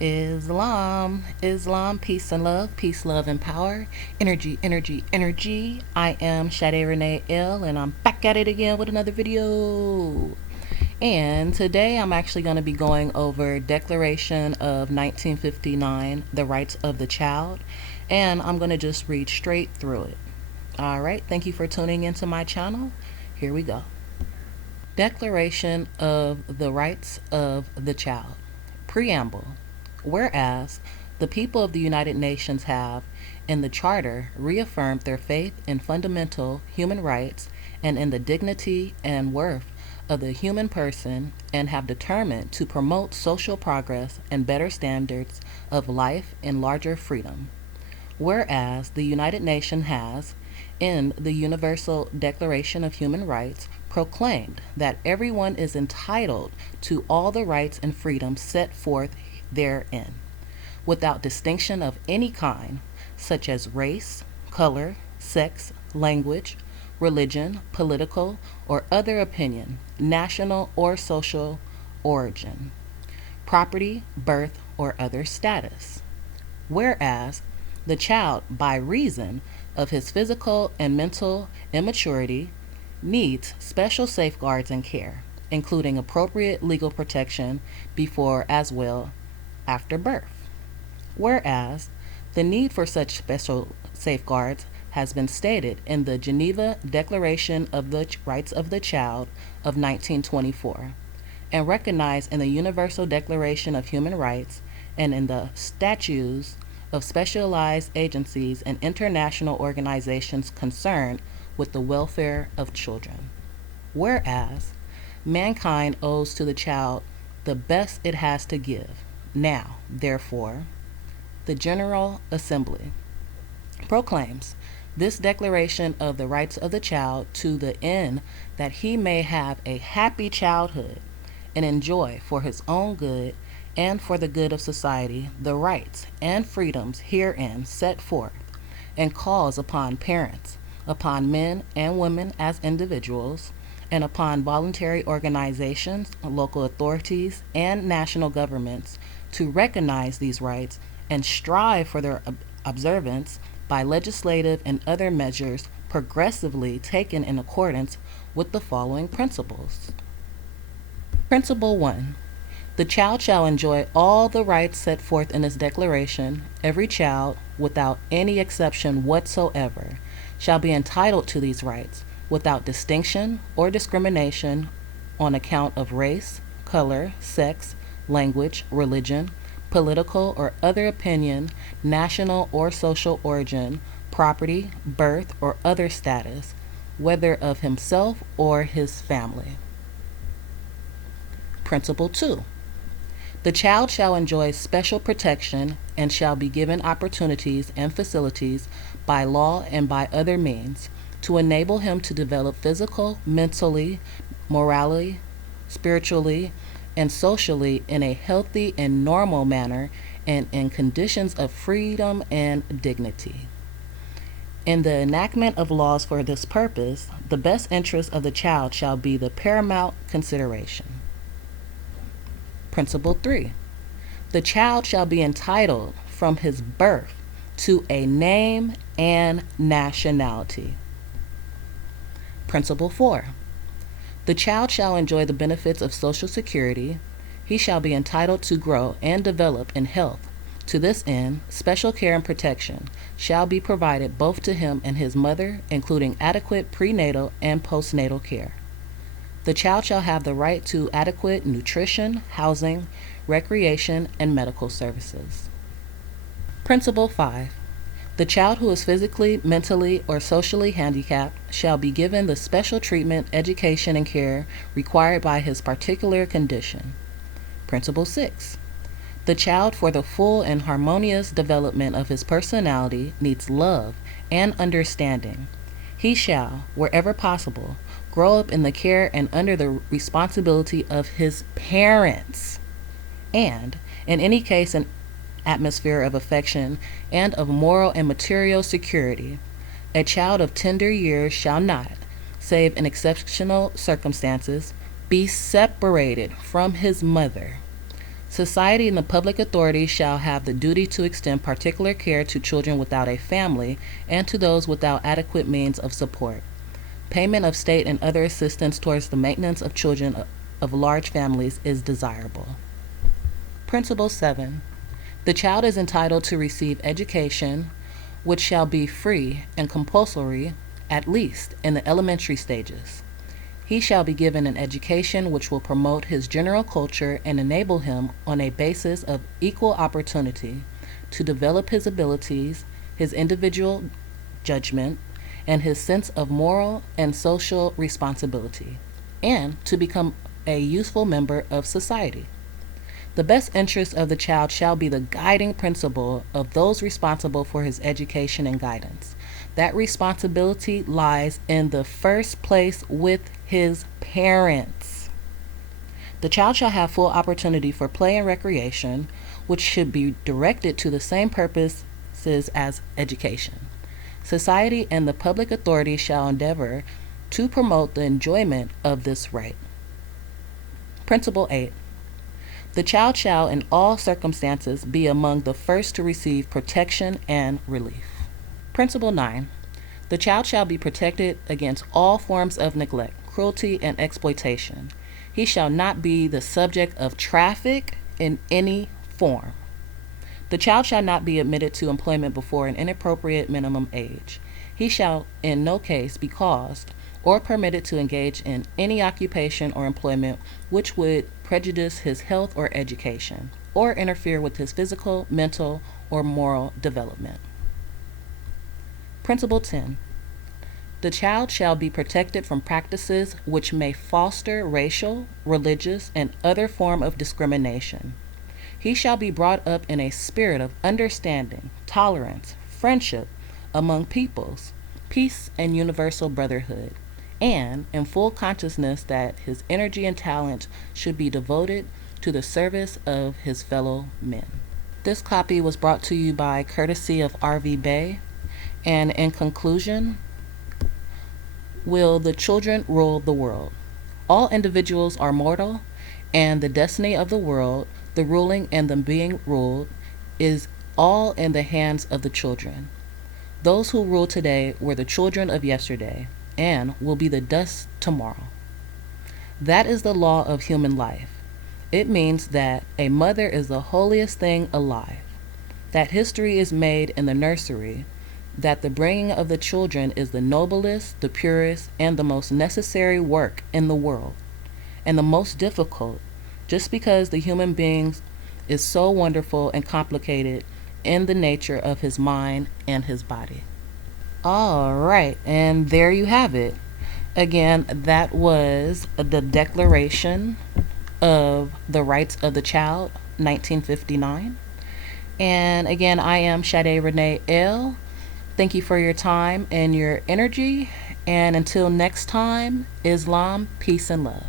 Islam, peace and love, peace, love, and power. Energy, energy, energy. I am Sade Renee L, and I'm back at it again with another video. And today I'm actually going to be going over Declaration of 1959, the rights of the child, and I'm going to just read straight through it. All right, thank you for tuning into my channel. Here we go. Declaration of the Rights of the Child. Preamble. Whereas the people of the United Nations have, in the Charter, reaffirmed their faith in fundamental human rights and in the dignity and worth of the human person, and have determined to promote social progress and better standards of life and larger freedom. Whereas the United Nations has, in the Universal Declaration of Human Rights, proclaimed that everyone is entitled to all the rights and freedoms set forth therein, without distinction of any kind, such as race, color, sex, language, religion, political, or other opinion, national or social origin, property, birth, or other status. Whereas the child, by reason of his physical and mental immaturity, needs special safeguards and care, including appropriate legal protection before as well after birth. Whereas the need for such special safeguards has been stated in the Geneva Declaration of the Rights of the Child of 1924 and recognized in the Universal Declaration of Human Rights and in the statutes of specialized agencies and international organizations concerned with the welfare of children. Whereas mankind owes to the child the best it has to give. Now, therefore, the General Assembly proclaims this Declaration of the Rights of the Child to the end that he may have a happy childhood and enjoy for his own good and for the good of society the rights and freedoms herein set forth, and calls upon parents, upon men and women as individuals, and upon voluntary organizations, local authorities, and national governments to recognize these rights and strive for their observance by legislative and other measures progressively taken in accordance with the following principles. Principle 1. The child shall enjoy all the rights set forth in this declaration. Every child, without any exception whatsoever, shall be entitled to these rights without distinction or discrimination on account of race, color, sex, language, religion, political or other opinion, national or social origin, property, birth, or other status, whether of himself or his family. Principle 2. The child shall enjoy special protection and shall be given opportunities and facilities by law and by other means to enable him to develop physical, mentally, morally, spiritually, and socially in a healthy and normal manner and in conditions of freedom and dignity. In the enactment of laws for this purpose, the best interest of the child shall be the paramount consideration. Principle 3. The child shall be entitled from his birth to a name and nationality. Principle 4. The child shall enjoy the benefits of Social Security. He shall be entitled to grow and develop in health. To this end, special care and protection shall be provided both to him and his mother, including adequate prenatal and postnatal care. The child shall have the right to adequate nutrition, housing, recreation, and medical services. Principle 5. The child who is physically, mentally, or socially handicapped shall be given the special treatment, education, and care required by his particular condition. Principle 6. The child, for the full and harmonious development of his personality, needs love and understanding. He shall, wherever possible, grow up in the care and under the responsibility of his parents, and, in any case, an atmosphere of affection and of moral and material security. A child of tender years shall not, save in exceptional circumstances, be separated from his mother Society and the public authority shall have the duty to extend particular care to children without a family and to those without adequate means of support. Payment of state and other assistance towards the maintenance of children of large families is desirable. Principle 7. The child is entitled to receive education, which shall be free and compulsory, at least in the elementary stages. He shall be given an education which will promote his general culture and enable him, on a basis of equal opportunity, to develop his abilities, his individual judgment, and his sense of moral and social responsibility, and to become a useful member of society. The best interest of the child shall be the guiding principle of those responsible for his education and guidance. That responsibility lies in the first place with his parents. The child shall have full opportunity for play and recreation, which should be directed to the same purposes as education. Society and the public authority shall endeavor to promote the enjoyment of this right. Principle 8. The child shall, in all circumstances, be among the first to receive protection and relief. Principle 9. The child shall be protected against all forms of neglect, cruelty, and exploitation. He shall not be the subject of traffic in any form. The child shall not be admitted to employment before an inappropriate minimum age. He shall in no case be caused or permitted to engage in any occupation or employment which would prejudice his health or education, or interfere with his physical, mental, or moral development. Principle 10. The child shall be protected from practices which may foster racial, religious, and other form of discrimination. He shall be brought up in a spirit of understanding, tolerance, friendship among peoples, peace, and universal brotherhood, and in full consciousness that his energy and talent should be devoted to the service of his fellow men. This copy was brought to you by courtesy of R.V. Bay, and in conclusion, will the children rule the world? All individuals are mortal, and the destiny of the world, the ruling and the being ruled, is all in the hands of the children. Those who rule today were the children of yesterday, and will be the dust tomorrow. That is the law of human life. It means that a mother is the holiest thing alive, that history is made in the nursery, that the bringing of the children is the noblest, the purest, and the most necessary work in the world, and the most difficult, just because the human being is so wonderful and complicated in the nature of his mind and his body. All right, and there you have it. Again, that was the Declaration of the Rights of the Child, 1959. And again, I am Sade Renee L. Thank you for your time and your energy. And until next time, Islam, peace, and love.